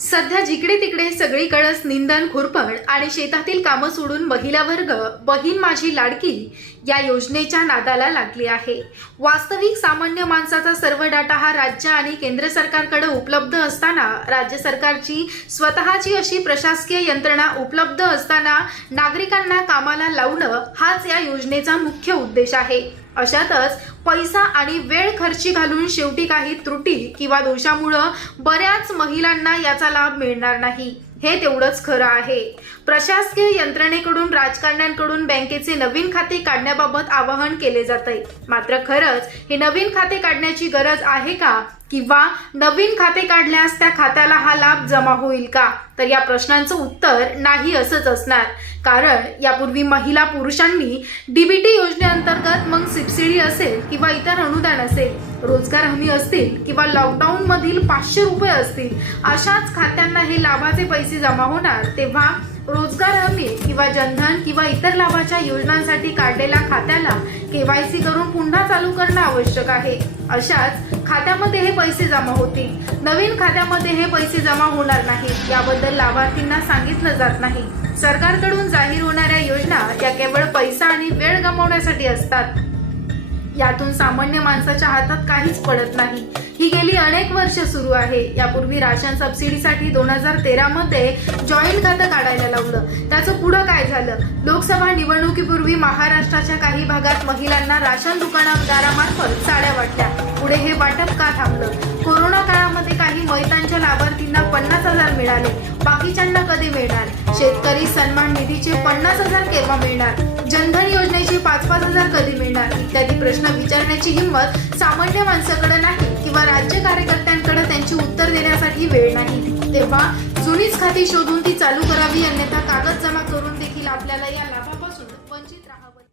सध्या जिकडे तिकडे सगळीकडंच निंदन खुरपण आणि शेतातील कामं सोडून महिला वर्ग बहीण माझी लाडकी या योजनेच्या नादाला लागली आहे. वास्तविक सामान्य माणसाचा सर्व डाटा हा राज्य आणि केंद्र सरकारकडे उपलब्ध असताना राज्य सरकारची स्वतःची अशी प्रशासकीय यंत्रणा उपलब्ध असताना नागरिकांना कामाला लावणं हाच या योजनेचा मुख्य उद्देश आहे. अशातच पैसा आणि वेळ खर्ची घालून शेवटी काही त्रुटी किंवा दोषामुळं बऱ्याच महिलांना याचा लाभ मिळणार नाही. हे तेवढंच खरं आहे. प्रशासकीय यंत्रणेकडून राजकारण्यांकडून बँकेचे नवीन खाते काढण्याबाबत आवाहन केले जात आहे मात्र खरंच हे नवीन खाते काढण्याची गरज आहे का? किंवा नवीन खाते काढल्यास त्या खात्याला हा लाभ जमा होईल का? तर या प्रश्नांचं उत्तर नाही असंच असणार. कारण यापूर्वी महिला पुरुषांनी डीबीटी योजनेअंतर्गत मग सबसिडी असेल किंवा इतर अनुदान असेल रोजगार हमी असतील किंवा लॉकडाऊन मधील पाचशे रुपये असतील अशाच खात्यांना हे लाभाचे पैसे जमा होणार तेव्हा रोजगार हमी किंवा जनधन किंवा इतर लाभाच्या योजनांसाठी काढलेल्या खात्याला केवायसी करून पुन्हा चालू करणं आवश्यक आहे. अशाच खात्यामध्ये हे पैसे जमा होतील. नवीन खात्यामध्ये हे पैसे जमा होणार नाहीत याबद्दल लाभार्थींना सांगितलं जात नाही. सरकारकडून जाहीर होणाऱ्या योजना या केवळ पैसा आणि वेळ गमावण्यासाठी असतात. यातून सामान्य माणसाच्या हातात काहीच पडत नाही. ही गेली अनेक वर्ष सुरू आहे. यापूर्वी राशन सबसिडीसाठी दोन हजार तेरा मध्ये जॉईंट खातं काढायला लावलं. त्याचं पुढं काय झालं? लोकसभा निवडणुकीपूर्वी महाराष्ट्राच्या काही भागात महिलांना राशन दुकानदारामार्फत साड्या वाटल्या. पुढे हे वाटप का थांबलं? कोरोना मिळाले. बाकीच्यांना कधी मिळणार? शेतकरी सन्मान निधीचे पन्नास हजार केव्हा मिळणार? जनधन योजनेचे पाच पाच हजार कधी मिळणार? इत्यादी प्रश्न विचारण्याची हिंमत सामान्य माणसाकडे नाही किंवा राज्य कार्यकर्त्यांकडे त्यांची उत्तर देण्यासाठी वेळ नाही. तेव्हा जुनीच खाती शोधून ती चालू करावी अन्यथा कागद जमा करून देखील आपल्याला या लाभापासून वंचित राहावं.